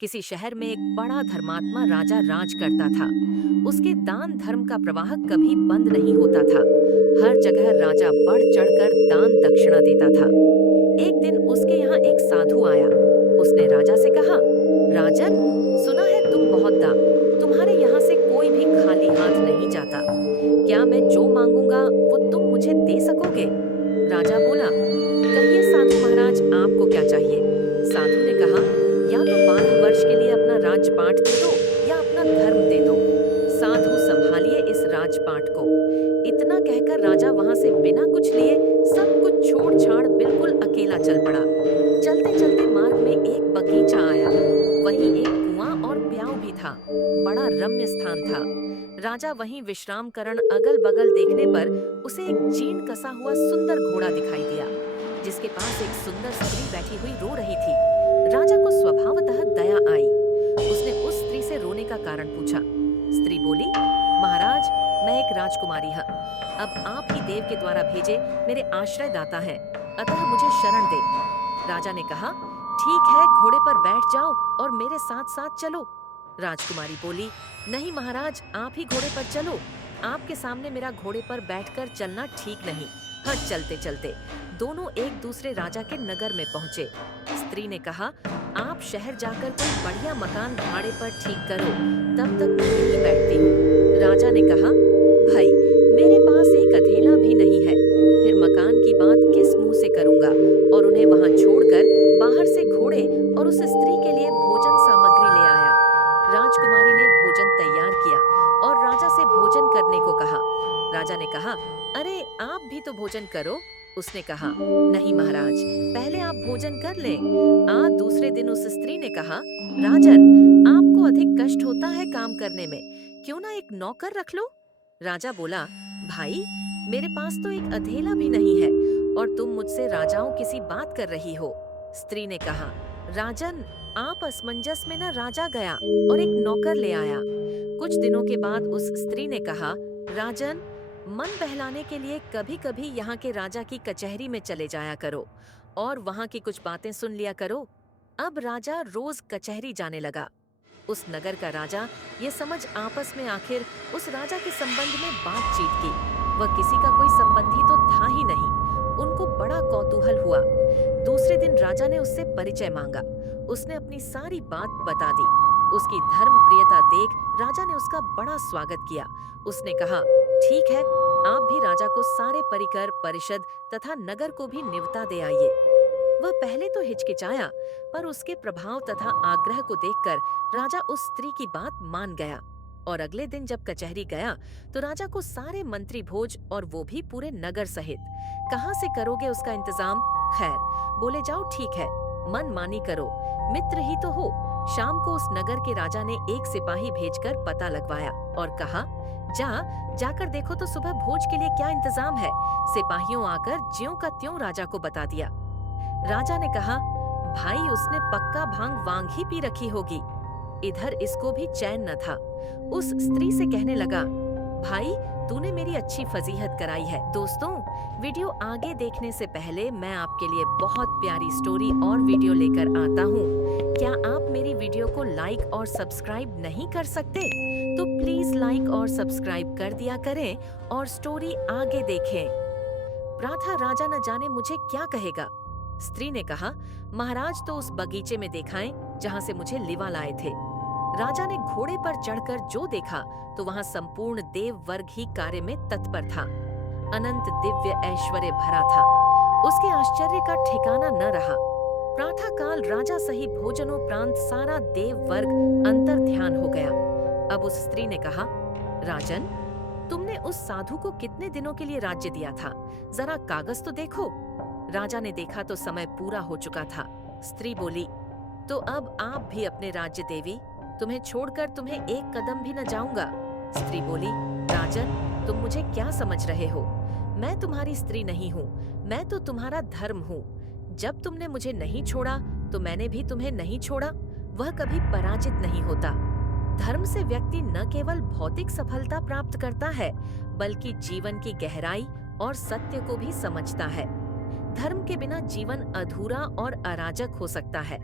किसी शहर में एक बड़ा धर्मात्मा राजा राज करता था। उसके दान धर्म का प्रवाह कभी बंद नहीं होता था। हर जगह राजा बढ़ चढ़कर दान दक्षिणा देता था। एक दिन उसके यहाँ एक साधु आया। उसने राजा से कहा, राजन, सुना है तुम बहुत तुम्हारे यहाँ से कोई भी खाली हाथ नहीं जाता। क्या मैं जो मांगूंगा वो तुम मुझे दे सकोगे? राजा बोला, कहिए साधु महाराज, आपको क्या चाहिए? साधु ने कहा, या तो 12 वर्ष के लिए अपना राजपाट दे दो या अपना धर्म दे दो। साधु, संभालिए इस राजपाट को। इतना कहकर राजा वहां से बिना कुछ लिए सब कुछ छोड़ छाड़ बिल्कुल अकेला चल पड़ा। चलते चलते मार्ग में एक बगीचा आया। वहीं एक कुआं और प्याऊ भी था। बड़ा रम्य स्थान था। राजा वहीं विश्राम करण अगल बगल देखने पर उसे एक जीर्ण कसा हुआ सुंदर घोड़ा दिखाई दिया, जिसके पास एक सुंदर स्त्री बैठी हुई रो रही थी। राजा को स्वभावतः दया आई। उसने उस स्त्री से रोने का कारण पूछा। स्त्री बोली, महाराज, मैं एक राजकुमारी हूँ। अब आप ही देव के द्वारा भेजे मेरे आश्रय दाता हैं, अतः मुझे शरण दे। राजा ने कहा, ठीक है, घोड़े पर बैठ जाओ और मेरे साथ साथ चलो। राजकुमारी बोली, नहीं महाराज, आप ही घोड़े पर चलो। आपके सामने मेरा घोड़े पर बैठकर चलना ठीक नहीं। हाँ, चलते चलते दोनों एक दूसरे राजा के नगर में पहुंचे। स्त्री ने कहा, आप शहर जाकर कोई बढ़िया मकान भाड़े पर ठीक करो, तब तक मैं यहीं बैठती हूँ। राजा ने कहा, भाई, मेरे पास एक अधेला भी नहीं है, फिर मकान की बात किस मुंह से करूंगा? और उन्हें वहां छोड़कर बाहर से घोड़े और उस स्त्री के लिए भोजन सामग्री ले आया। राजकुमारी ने भोजन तैयार किया और राजा से भोजन करने को कहा। राजा ने कहा, अरे आप भी तो भोजन करो। उसने कहा, नहीं महाराज, पहले आप भोजन कर लें। आज दूसरे दिन उस स्त्री ने कहा, राजन, आपको अधिक कष्ट होता है काम करने में, क्यों ना एक नौकर रख लो? राजा बोला, भाई, मेरे पास तो एक अधेला भी नहीं है और तुम मुझसे राजाओं किसी बात कर रही हो। स्त्री ने कहा, राजन, आप असमंजस में न राजा गया और एक नौकर ले आया। कुछ दिनों के बाद उस स्त्री ने कहा, राजन, मन बहलाने के लिए कभी कभी यहाँ के राजा की कचहरी में चले जाया करो और वहाँ की कुछ बातें सुन लिया करो। अब राजा रोज कचहरी जाने लगा। उस नगर का राजा ये समझ आपस में आखिर उस राजा के संबंध में बातचीत की। वह किसी का कोई संबंधी तो था ही नहीं। उनको बड़ा कौतूहल हुआ। दूसरे दिन राजा ने उससे परिचय मांगा। उसने अपनी सारी बात बता दी। उसकी धर्म प्रियता देख राजा ने उसका बड़ा स्वागत किया। उसने कहा, ठीक है, आप भी राजा को सारे परिकर, परिषद तथा नगर को भी निवता दे आइए। वह पहले तो हिचकिचाया, पर उसके प्रभाव तथा आग्रह को देखकर राजा उस स्त्री की बात मान गया। और अगले दिन जब कचहरी गया तो राजा को सारे मंत्री भोज, और वो भी पूरे नगर सहित। कहाँ से करोगे उसका इंतजाम? खैर, बोले जाओ, ठीक है, मन मानी करो, मित्र ही तो हो। शाम को उस नगर के राजा ने एक सिपाही भेजकर पता लगवाया और कहा, जाकर देखो तो सुबह भोज के लिए क्या इंतजाम है। सिपाहियों आकर ज्यों का त्यों राजा को बता दिया। राजा ने कहा, भाई, उसने पक्का भांग वांग ही पी रखी होगी। इधर इसको भी चैन न था। उस स्त्री से कहने लगा, भाई, तूने मेरी अच्छी फजीहत कराई है। दोस्तों, वीडियो आगे देखने से पहले मैं आपके लिए बहुत प्यारी स्टोरी और वीडियो लेकर आता हूँ। क्या आप मेरी वीडियो को लाइक और सब्सक्राइब नहीं कर सकते? तो प्लीज लाइक और सब्सक्राइब कर दिया करें और स्टोरी आगे देखें। प्राथा, राजा न जाने मुझे क्या कहेगा। स्त्री ने कहा, महाराज तो उस बगीचे में दिखाएं जहाँ से मुझे लिवा लाए थे। राजा ने घोड़े पर चढ़कर जो देखा तो वहाँ संपूर्ण देव वर्ग ही कार्य में तत्पर था। अनंत दिव्य ऐश्वर्य भरा था। उसके आश्चर्य का ठिकाना न रहा। प्रातः काल राजा सही भोजनोपरांत सारा देव वर्ग अंतर ध्यान हो गया। अब उस स्त्री ने कहा, राजन, तुमने उस साधु को कितने दिनों के लिए राज्य दिया था? जरा कागज तो देखो। राजा ने देखा तो समय पूरा हो चुका था। स्त्री बोली, तो अब आप भी अपने राज्य देवी, तुम्हें छोड़कर तुम्हें एक कदम भी न जाऊंगा। स्त्री बोली, राजन, तुम मुझे क्या समझ रहे हो? मैं तुम्हारी स्त्री नहीं हूँ, मैं तो तुम्हारा धर्म हूँ। जब तुमने मुझे नहीं छोड़ा तो मैंने भी तुम्हें नहीं छोड़ा। वह कभी पराजित नहीं होता। धर्म से व्यक्ति न केवल भौतिक सफलता प्राप्त करता है, बल्कि जीवन की गहराई और सत्य को भी समझता है। धर्म के बिना जीवन अधूरा और अराजक हो सकता है,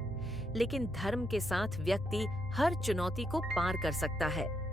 लेकिन धर्म के साथ व्यक्ति हर चुनौती को पार कर सकता है।